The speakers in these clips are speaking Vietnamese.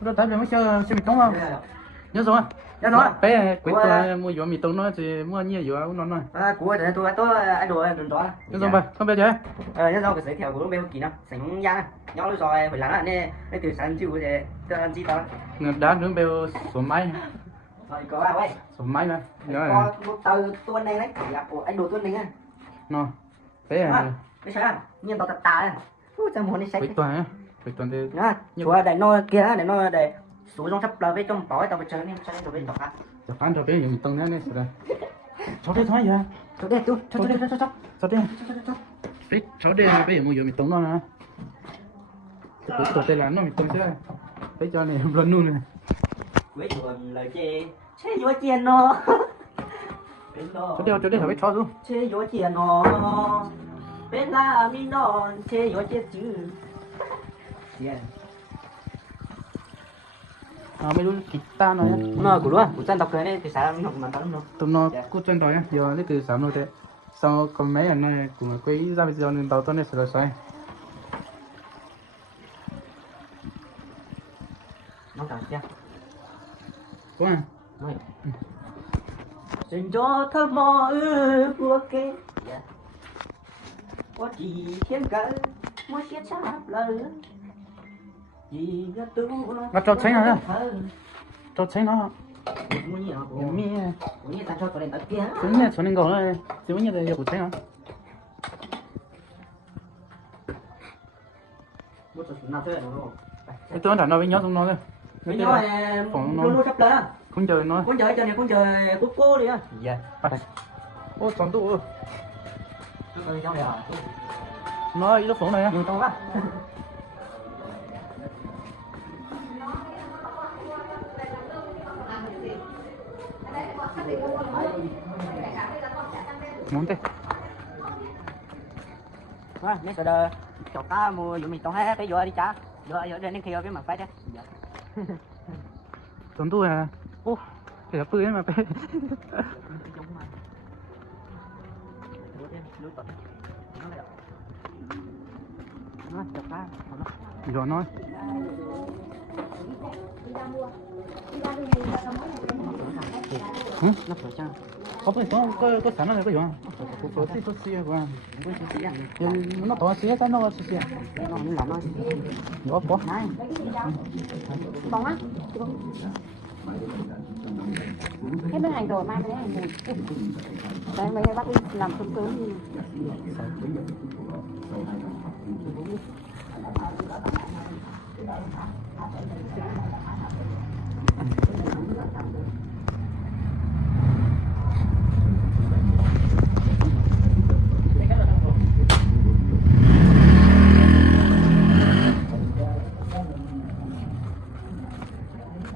Nó tại vì mới chơi mì tông không? Nhớ rồi. Nhớ rồi. Bé quýt tôi mua giỏ mì tông nó thì mua nhiều giỏ nó nói. Của tôi anh đùa đừng đó. Nhớ rồi bà, không biết chơi. Nhớ rồi cái giới thiệu của bên kỹ năng sánh da này. Nhớ rồi phải làm này để từ sáng chịu để cho anh chi tao. Người đá nướng bèo số máy. Rồi có à vậy. Số máy này. Có một tờ tuần này đấy. Anh đồ tuần này nha. Nó. Thế à. Cái sao? Nhưng tao tà này. Ui sao muốn đi sách. Quýt tuần á. Quýt tuần thì. Nhá. Chúa để nó kia để nó để số trong sắp là với trong bói tao phải chơi nên chơi rồi bên tao ăn. Chả phán cho bé dùng tông thế này rồi. Cháu đây thôi vậy. Cháu đây chú, cháu đây. Cháu đây bé mua giỏ mì tông nó nè. Quýt tuần đây là nó mì tông chứ. Bé cho này lần luôn này. Quýt tuần lời chê vô chiên nó. Cháu đây phải cho luôn. Chê vô chiên nó. Bên là mi non chê vô chiên chứ. Mấy đứa guitar nó nhá. Nó của luôn, của chân đọc cái này thì sao mình học mà tao nó. Tụi nó cút chân đòi nhá. Giờ cái từ sáng rồi thế. Sau còn mấy anh này cũng quấy ra bây giờ nên tao tôi này sẽ sai. Nó cả chưa? Có à? Nói. Dành cho thơ mơ của kê. Có gì thiên cỡ mua xiết sáp lời. Nó cho thấy nó cho thấy nó mi chúng này cho nên gọi là chỉ như thế của thấy nó cái tôi đã nói với nhau chúng nó thôi không chờ nó con chờ cô đi á dạ ô chọn tụ nó ý nó phone này á to quá muốn thế quá nãy giờ chọc cá mua dùng mình tông hết cái vô đi cha vô đến khi cái mặt phải đấy chọn tụ à ô cái là bự mà bé chọc cá rồi nói nó phải chăng có sẵn rồi có gì không? Có xí qua. Nó to xí cái nó xí. Nó làm nó. Nó bỏ. Này. Bóng á. Hết bên hành rồi mai mới hành mùi. Đấy mấy cái bác đi làm sớm sớm đi.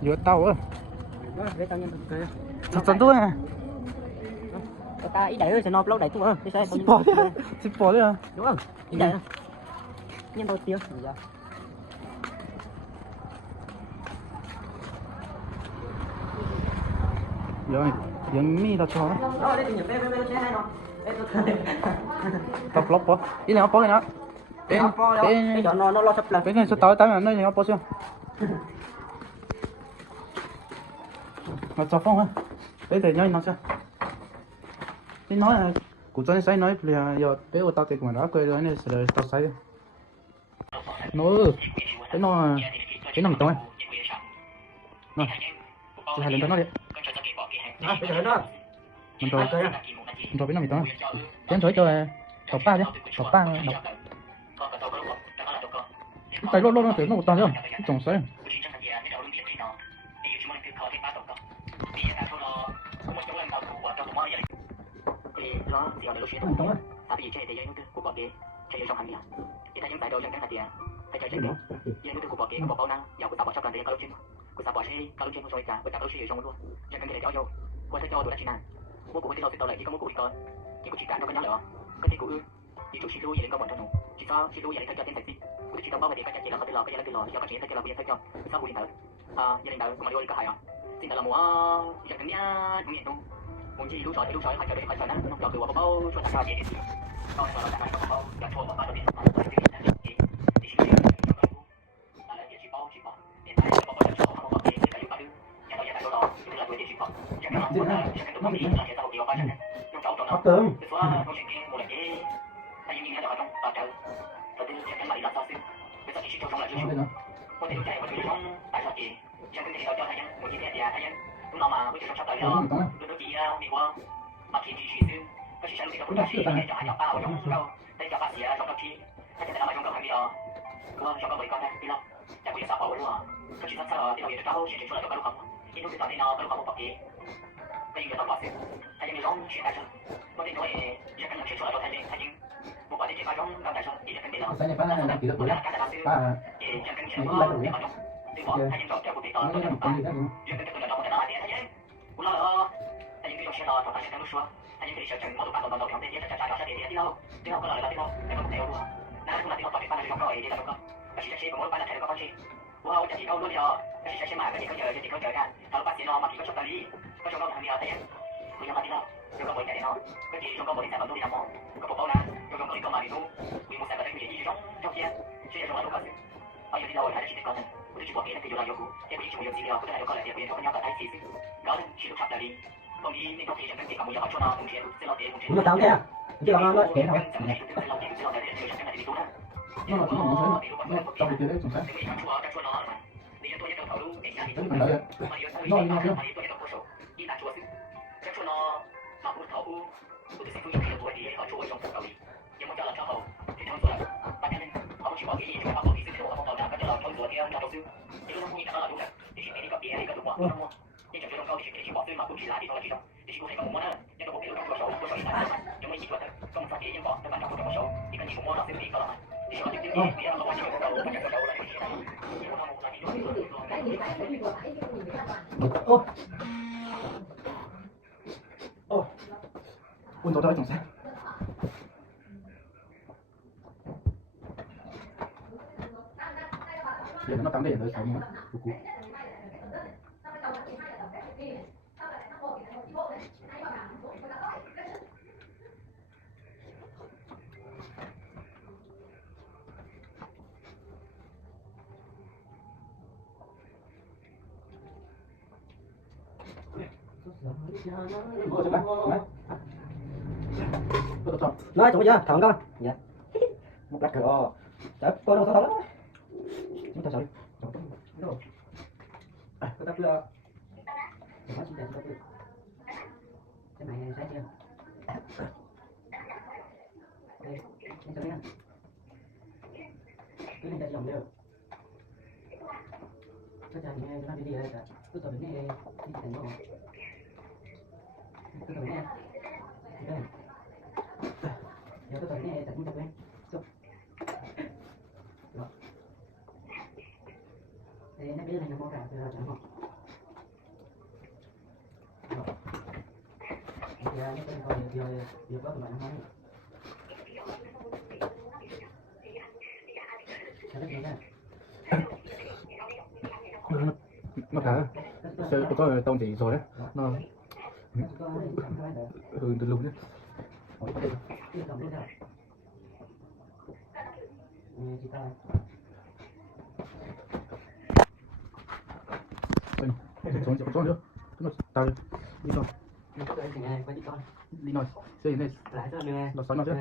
Vừa tàu á. Để tao nhân thực kê. Thật tôi à. Ta ý đẩy rồi sẽ nó lâu đẩy tôi ơi. Xịt bỏ đi à. Đúng không? Ý đẩy. Nhân đầu tiêu. Rồi, dân mi tao cho nó. Đó, đây thì nhập đây chế hay nó. Tao block bỏ. Ý là nó bỏ cái nó. Cái chọn nó lo sắp lần. Cái này sẽ tới mà nó nó bỏ chưa? Nó cho phong á. Đấy thì nhoi nó sao? Cái nói là cụ cho nên sai nói là giờ bé của tao thì cũng đã quay rồi nên sẽ tao sai. Nó cái nó mình tao. Rồi. Chỉ hai lần tao nói đi. Bây giờ nó. Mình rồi biết nó mình tao. Tiến tới cho top 3 đi. Top 3 đọc. Cái lô nó tưởng nó một tao chứ. Trồng sai. Nó thì để chuyện đó tại vì chơi thì những cái cuộc bỏ ghế chơi trong hành gì thì ta những tại đâu trong cái hạt tiền hay chơi chơi nữa những cái cuộc bỏ ghế có bỏ bao năng giàu của tao bỏ trong đoàn để cao trên của tao bỏ chơi cao trên rồi cả của tao chơi trong luôn cho cái này cho vô của thấy cho tụi nó chỉ nàn mua của cái tao lại chỉ có mua của tao chỉ có chỉ cả cho cái nhớ nữa cái gì của chỉ chủ sĩ lưu gì đến các bọn thằng chỉ sao sĩ lưu gì để cho tiền sạch đi của chỉ tao bao về cái chỉ là cái lò cho cái chỉ là bây giờ cho sao của điện tử gia đình tử của mình đi cái hại à thì là mua giờ cái nhá đúng không muốn gì đủ sỏi phải chờ nè nó từ bao cho thằng nào vậy rồi nó thằng nào bao giờ thua bao giờ đi thì chỉ bao để chẳng cần tụi nó sẽ tao kiểu phải chẳng nó cháu tao Hấp tương. cái số nó chuyện kia một lần kia tại vì nó trong tao chờ tao tin chẳng cần mày làm sao xíu bây giờ chỉ trong là chưa có thể chạy vào trong tại sao chị chẳng cần tao cho thầy nhân một chi tiết thì thầy nhân lúc nào mà bây giờ trong tới đó tôi chỉ đi qua mà khi chỉ xíu có chỉ sẽ lúc đó chỉ cho hai nhỏ bao trong đâu đây cho bác sĩ trong đó chi hay là trong đó hay đó có cho các bạn con đây đi đâu chẳng có gì sao bảo luôn à có chỉ sao đi đâu vậy đâu chỉ cho là cho các bạn thì lúc đó thì nó các bạn một cái bây giờ tao bảo xíu thầy nhân giống chuyện đại sự có thể nói chắc chắn là chuyện cho là cho thầy nhân một quả thì chỉ phải trong trong đại sự thì chắc chắn là Saya ni pernah nak kira boleh. Ah, thì chắc chắn sẽ có thì có trong thì bỏ thầy nhân chọn cho cuộc đời ini nak bukan ni kan. nhưng cái là đâu có thể thầy nhân cũng lo thầy nhân cái chuyện đó thầy nhân lúc xưa thầy nhân cái sự chừng một bạn đầu trong thế giới chắc chắn nó sẽ đi đi đâu có lời là đi đâu để không theo luôn nãy cũng là đi đâu phải phải trong rồi đi đâu có cái gì sẽ có một bạn là thầy có con gì wow chắc chỉ câu luôn đi cái gì sẽ mà cái gì có chờ gì có chờ cả thằng bác sĩ nó mà chỉ có trong tay có trong đó thằng đi thầy nhân bây giờ mà đi đâu rồi có buổi chạy nó cái gì trong có buổi chạy nó đi làm món có bộ bao nè rồi trong có mà đi đâu vì một sản phẩm cái gì trong kia sẽ trong là đâu bây giờ đi đâu lại chỉ có tôi chỉบอกเองคืออยู่ระยองกูที่ผมอยู่ที่เดียวก็ได้ก็เลยเดี๋ยวเรียนเขาเป็นยอดได้สี่สิบแล้วชีวิตขับเลยตรงนี้นี่ต้องที่จะเป็นเด็กกับมือเขาชวนเราผมเชียร์ซึ่งเราเตะผมเชียร์ Nó tao thế à? Chứ là nó kể thôi. Nó là nó muốn thấy nó trong cái đấy chúng ta. Đấy phần đấy. Nó chưa? Ô. Ô. Ui tôi chúng ta. Giờ nó tắm để rồi sống cú. Nói chúng chưa? Thằng con. Dạ. Một lát cửa. Chả có đâu sao lắm. Chúng ta sợ. Đâu. À, tôi đáp đưa. Nói chuyện đẹp tôi. Cái này sai chưa? Đây, anh cho biết. Cứ lên đặt dòng đều. Cho chàng nghe cho nó đi đây cả. Cứ tập đến đây đi thành nó. Cứ tập đến đây. Đây. Giờ tôi tập đến đây tập cũng tập quen. Rồi. Đây nó biết là nó có cả từ chẳng không? Rồi. Giờ nó tên coi giờ có tụi bạn nói. Sao nó ra? Nó cả tôi có tông chỉ rồi đấy nó từ lùng đấy xuống nữa nó tao đi rồi đi rồi xe này nó xoắn nó chứ